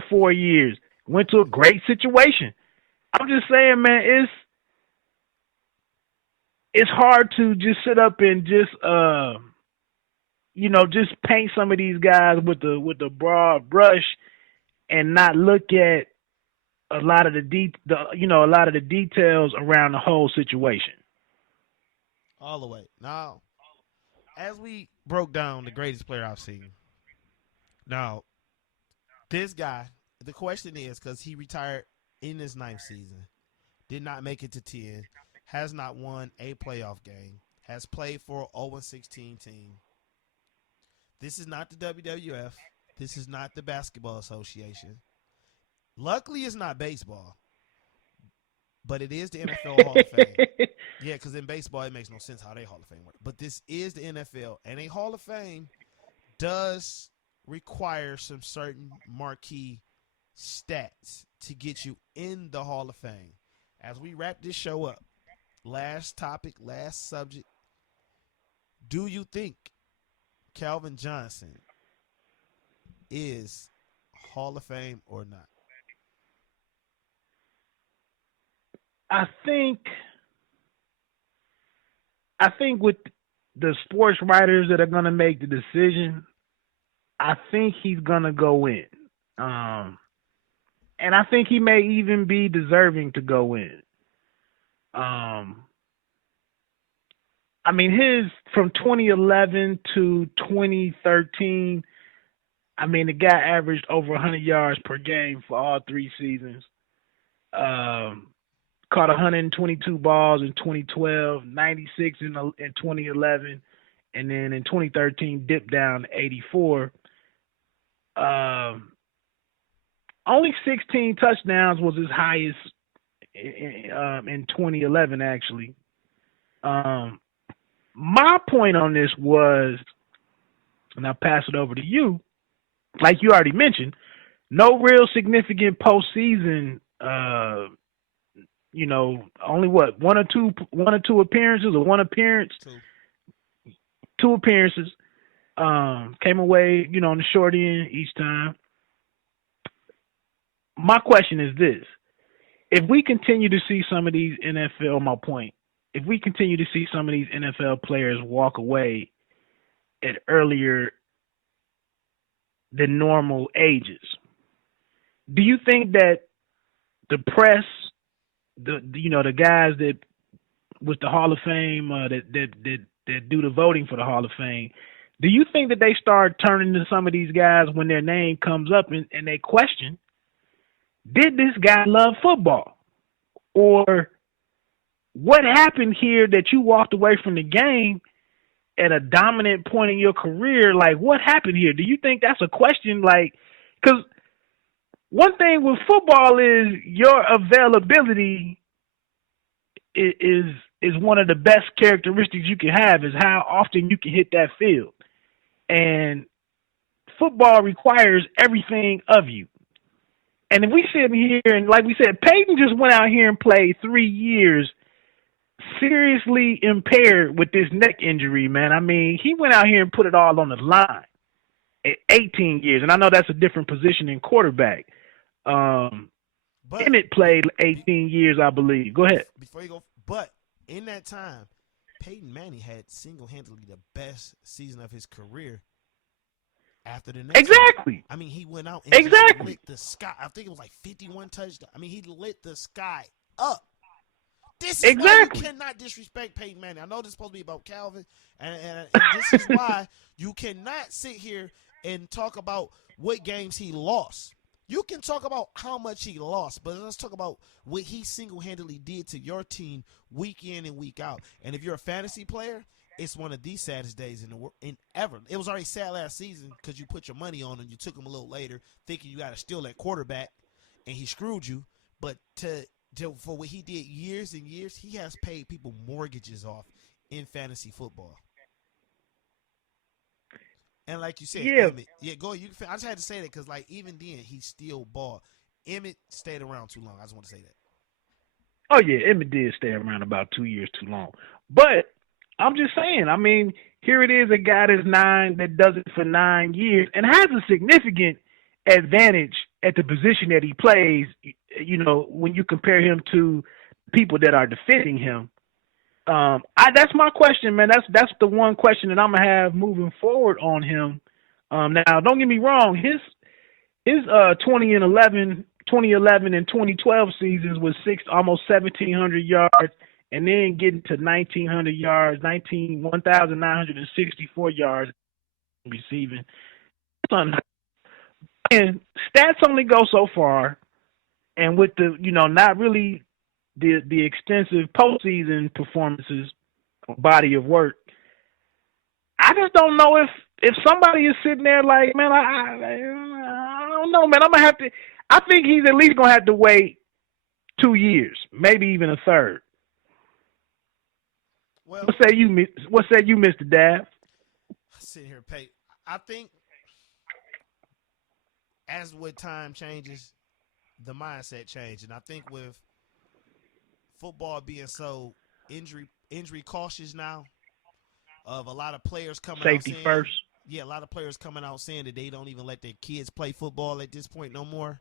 for 4 years. Went to a great situation. I'm just saying, man, it's hard to just sit up and just just paint some of these guys with the broad brush and not look at a lot of a lot of the details around the whole situation. All the way. Now, as we broke down the greatest player I've seen, now this guy, the question is because he retired in his ninth season, did not make it to 10, has not won a playoff game, has played for an 0-16 team. This is not the WWF. This is not the Basketball Association. Luckily, it's not baseball, but it is the NFL Hall of Fame. Yeah, because in baseball, it makes no sense how they Hall of Fame work. But this is the NFL, and a Hall of Fame does require some certain marquee stats to get you in the Hall of Fame. As we wrap this show up, last topic, last subject, do you think Calvin Johnson is Hall of Fame or not? I think with the sports writers that are going to make the decision, I think he's going to go in. And I think he may even be deserving to go in. I mean, his from 2011 to 2013, I mean, the guy averaged over 100 yards per game for all 3 seasons. Caught 122 balls in 2012, 96 in 2011, and then in 2013 dipped down to 84. Only 16 touchdowns was his highest in 2011, actually. My point on this was, and I'll pass it over to you, like you already mentioned, no real significant postseason. Only one or two appearances, or one appearance, two appearances. Came away, on the short end each time. My question is this: if we continue to see some of these NFL, if we continue to see some of these NFL players walk away at earlier than normal ages, do you think that the press, the guys that with the Hall of Fame that do the voting for the Hall of Fame, do you think that they start turning to some of these guys when their name comes up and they question, did this guy love football? Or what happened here that you walked away from the game at a dominant point in your career? Like, what happened here? Do you think that's a question? Like, because one thing with football is your availability is one of the best characteristics you can have, is how often you can hit that field. And football requires everything of you. And if we sit here and, like we said, Peyton just went out here and played 3 years seriously impaired with this neck injury, man. I mean, he went out here and put it all on the line at 18 years. And I know that's a different position in quarterback. Emmett played 18 years, I believe. Go ahead. Before you go, but in that time, Peyton Manning had single-handedly the best season of his career after the next Exactly. season. I mean, he went out and just lit the sky. I think it was like 51 touchdowns. I mean, he lit the sky up. This is why you cannot disrespect Peyton Manning. I know this is supposed to be about Calvin, and this is why you cannot sit here and talk about what games he lost. You can talk about how much he lost, but let's talk about what he single-handedly did to your team week in and week out. And if you're a fantasy player, it's one of the saddest days in ever. It was already sad last season because you put your money on him. You took him a little later thinking you got to steal that quarterback, and he screwed you. But for what he did years and years, he has paid people mortgages off in fantasy football. And like you said, Emmett, go. I just had to say that because, like, even then, he still balled. Emmett stayed around too long. I just want to say that. Oh yeah, Emmett did stay around about 2 years too long. But I'm just saying, I mean, here it is, a guy that does it for 9 years and has a significant advantage at the position that he plays. When you compare him to people that are defending him. That's my question, man. That's the one question that I'm gonna have moving forward on him. Now, don't get me wrong. His 2011 and 2012 seasons was almost 1,700 yards, and then getting to 1,900 yards, 1,964 yards receiving. And stats only go so far, and with the not really the extensive postseason performances or body of work, I just don't know if somebody is sitting there like, man, I don't know, man. I'm gonna have to. I think he's at least gonna have to wait 2 years, maybe even a third. Well, What say you, Mr. Dav? Sit here, Pate. I think as with time changes, the mindset changes, and I think with football being so injury cautious now, of a lot of players coming Safety out saying, first. Yeah, a lot of players coming out saying that they don't even let their kids play football at this point no more.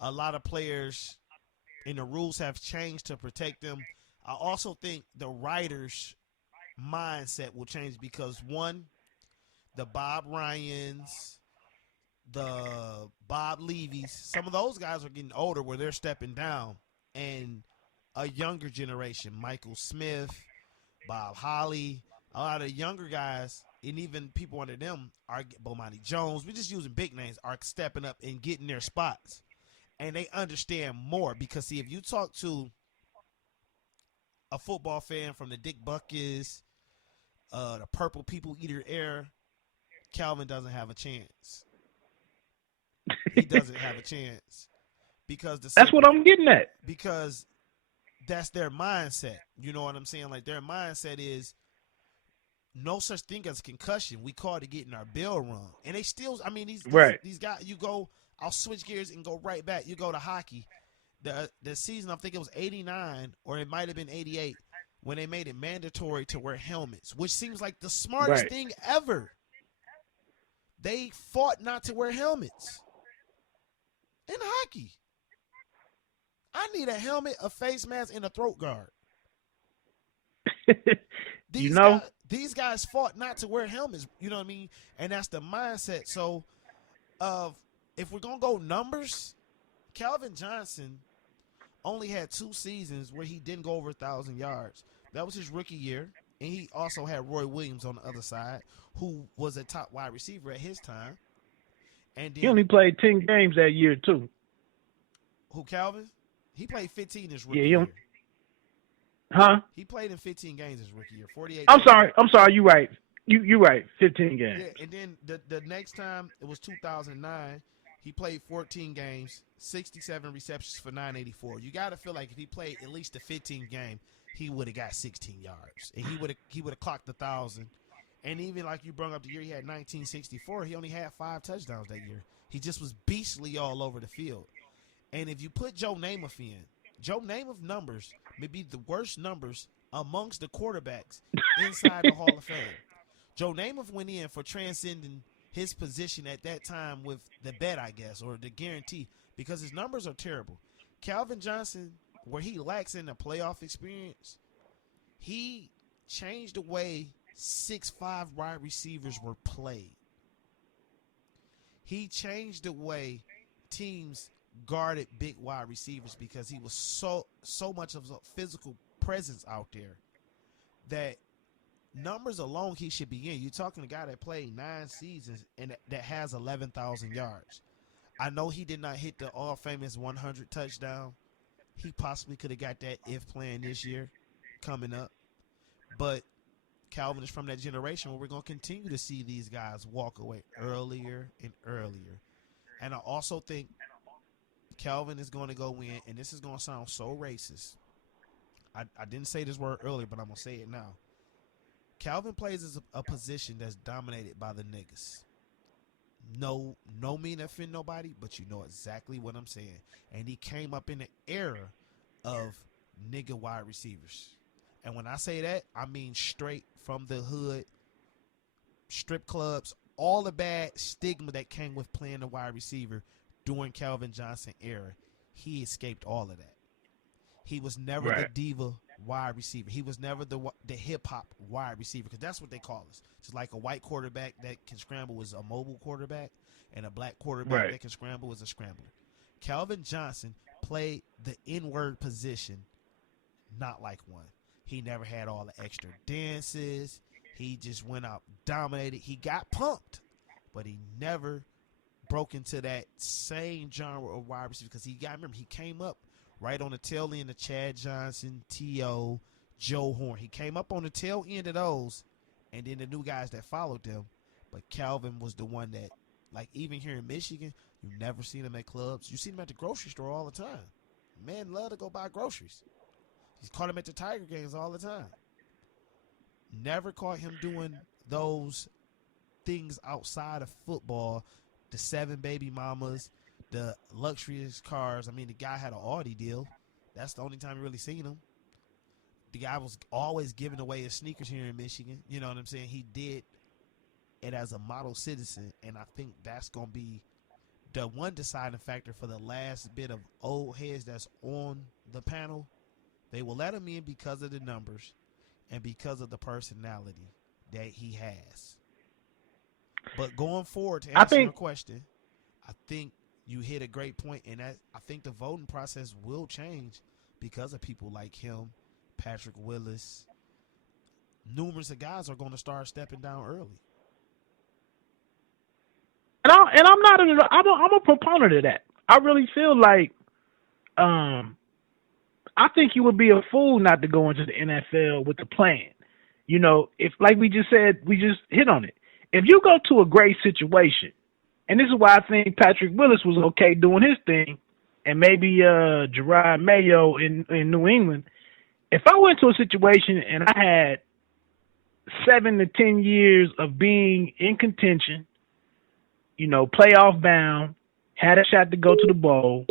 A lot of players, and the rules have changed to protect them. I also think the writers' mindset will change because, one, the Bob Ryans, the Bob Levy's, some of those guys are getting older where they're stepping down. And a younger generation, Michael Smith, Bob Holly, a lot of younger guys, and even people under them, are Bomani Jones, we're just using big names, are stepping up and getting their spots. And they understand more because, see, if you talk to a football fan from the Dick Buckus, the Purple People Eater era, Calvin doesn't have a chance. He doesn't have a chance because that's what I'm getting at. Because that's their mindset. You know what I'm saying? Like, their mindset is no such thing as concussion. We call it getting our bell rung, and they still. I mean, these guys. You go. I'll switch gears and go right back. You go to hockey. The season, I think it was 89 or it might have been 88 when they made it mandatory to wear helmets, which seems like the smartest thing ever. They fought not to wear helmets in hockey. I need a helmet, a face mask, and a throat guard. These guys fought not to wear helmets. You know what I mean? And that's the mindset. So, if we're gonna go numbers, Calvin Johnson only had 2 seasons where he didn't go over 1,000 yards. That was his rookie year, and he also had Roy Williams on the other side, who was a top wide receiver at his time. And then, he only played 10 games that year too. Who, Calvin? He played 15 his rookie year. year. Huh? He played in 15 games his rookie year. 48. I'm sorry. You're right. You're right. 15 games. Yeah, and then the next time it was 2009. He played 14 games, 67 receptions for 984. You got to feel like if he played at least the 15th game, he would have got 16 yards, and he would have clocked 1,000. And even like you brought up the year he had 1964, he only had 5 touchdowns that year. He just was beastly all over the field. And if you put Joe Namath in, Joe Namath numbers may be the worst numbers amongst the quarterbacks inside the Hall of Fame. Joe Namath went in for transcending his position at that time with the bet, I guess, or the guarantee, because his numbers are terrible. Calvin Johnson, where he lacks in the playoff experience, he changed the way 6'5" wide receivers were played. He changed the way teams guarded big wide receivers because he was so much of a physical presence out there that numbers alone he should be in. You're talking a guy that played 9 seasons and that has 11,000 yards. I know he did not hit the all-famous 100 touchdown. He possibly could have got that if playing this year coming up. But Calvin is from that generation where we're going to continue to see these guys walk away earlier and earlier. And I also think Calvin is going to go in, and this is going to sound so racist. I didn't say this word earlier, but I'm going to say it now. Calvin plays a position that's dominated by the niggas. No mean to offend nobody, but you know exactly what I'm saying. And he came up in the era of nigga wide receivers. And when I say that, I mean straight from the hood, strip clubs, all the bad stigma that came with playing the wide receiver during Calvin Johnson era, he escaped all of that. He was never the diva wide receiver. He was never the hip hop wide receiver, because that's what they call us. Just like a white quarterback that can scramble is a mobile quarterback, and a black quarterback that can scramble is a scrambler. Calvin Johnson played the N-word position not like one. He never had all the extra dances. He just went out, dominated. He got pumped, but he never broke into that same genre of wide receiver, because remember, he came up right on the tail end of Chad Johnson, T.O., Joe Horn. He came up on the tail end of those, and then the new guys that followed them. But Calvin was the one that, like, even here in Michigan, you never seen him at clubs. You see him at the grocery store all the time. Man love to go buy groceries. He's caught him at the Tiger games all the time. Never caught him doing those things outside of football, the 7 baby mamas, the luxurious cars. I mean, the guy had an Audi deal. That's the only time you really seen him. The guy was always giving away his sneakers here in Michigan. You know what I'm saying? He did it as a model citizen, and I think that's going to be the one deciding factor for the last bit of old heads that's on the panel. They will let him in because of the numbers and because of the personality that he has. But going forward, to answer your question, I think you hit a great point, and I think the voting process will change because of people like him, Patrick Willis. Numerous of guys are going to start stepping down early. And I'm a proponent of that. I really feel like, I think you would be a fool not to go into the NFL with a plan. You know, if, like we just said, we just hit on it. If you go to a great situation, and this is why I think Patrick Willis was okay doing his thing, and maybe Gerard Mayo in New England. If I went to a situation and I had 7 to 10 years of being in contention, you know, playoff bound, had a shot to go to the bowl.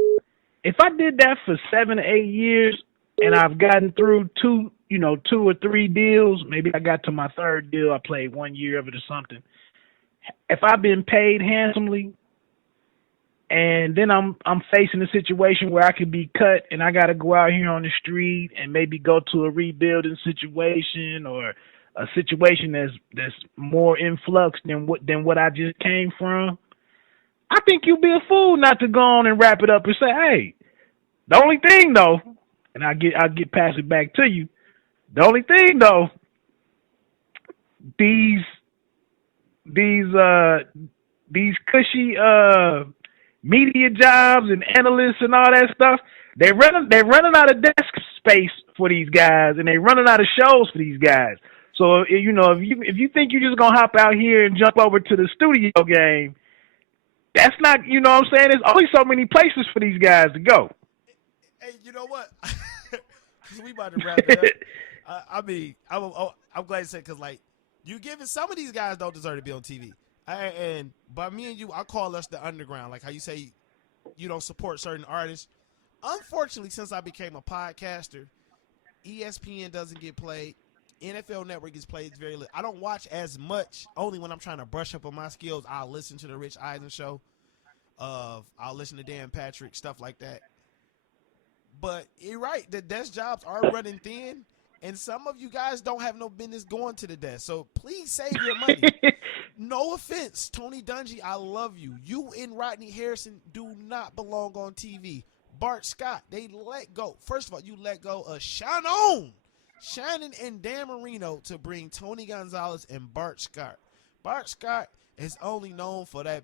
If I did that for 7 to 8 years and I've gotten through 2 or 3 deals, maybe I got to my 3rd deal, I played 1 year of it or something. If I've been paid handsomely, and then I'm facing a situation where I could be cut and I got to go out here on the street and maybe go to a rebuilding situation or a situation that's more in flux than what I just came from, I think you'd be a fool not to go on and wrap it up and say, hey, the only thing though, and I'll get pass it back to you. The only thing though, these cushy media jobs and analysts and all that stuff, they're running out of desk space for these guys, and they're running out of shows for these guys. So you know, if you think you're just gonna hop out here and jump over to the studio game, that's not, you know what I'm saying? There's only so many places for these guys to go. Hey, you know what? Because we about to wrap it up. I mean, I'm glad you said, because like, you giving some of these guys don't deserve to be on TV. And by me and you, I call us the underground. Like how you say you don't support certain artists. Unfortunately, since I became a podcaster, ESPN doesn't get played. NFL Network gets played very little. I don't watch as much, only when I'm trying to brush up on my skills. I'll listen to the Rich Eisen show. I'll listen to Dan Patrick, stuff like that. But you're right, the desk jobs are running thin, and some of you guys don't have no business going to the desk. So please save your money. No offense, Tony Dungy, I love you. You and Rodney Harrison do not belong on TV. Bart Scott, they let go. First of all, you let go of Shannon and Dan Marino to bring Tony Gonzalez and Bart Scott. Bart Scott is only known for that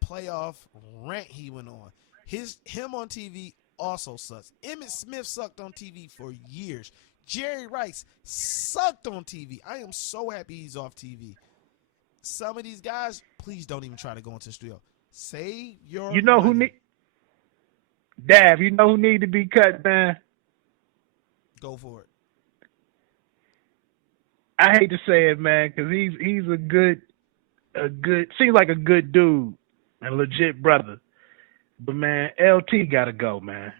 playoff rant he went on. Him on TV also sucks. Emmitt Smith sucked on TV for years. Jerry Rice sucked on TV. I am so happy he's off TV. Some of these guys, please don't even try to go into the studio. Save your money. Dav, you know who need to be cut, man? Go for it. I hate to say it, man, because he's a good seems like a good dude, a legit brother. But man, LT gotta go, man.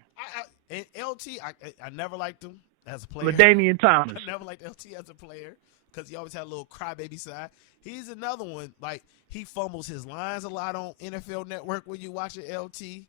And LT, I never liked him as a player. LaDainian Thomas. I never liked LT as a player. because he always had a little crybaby side. He's another one. Like, he fumbles his lines a lot on NFL Network when you watch it, LT.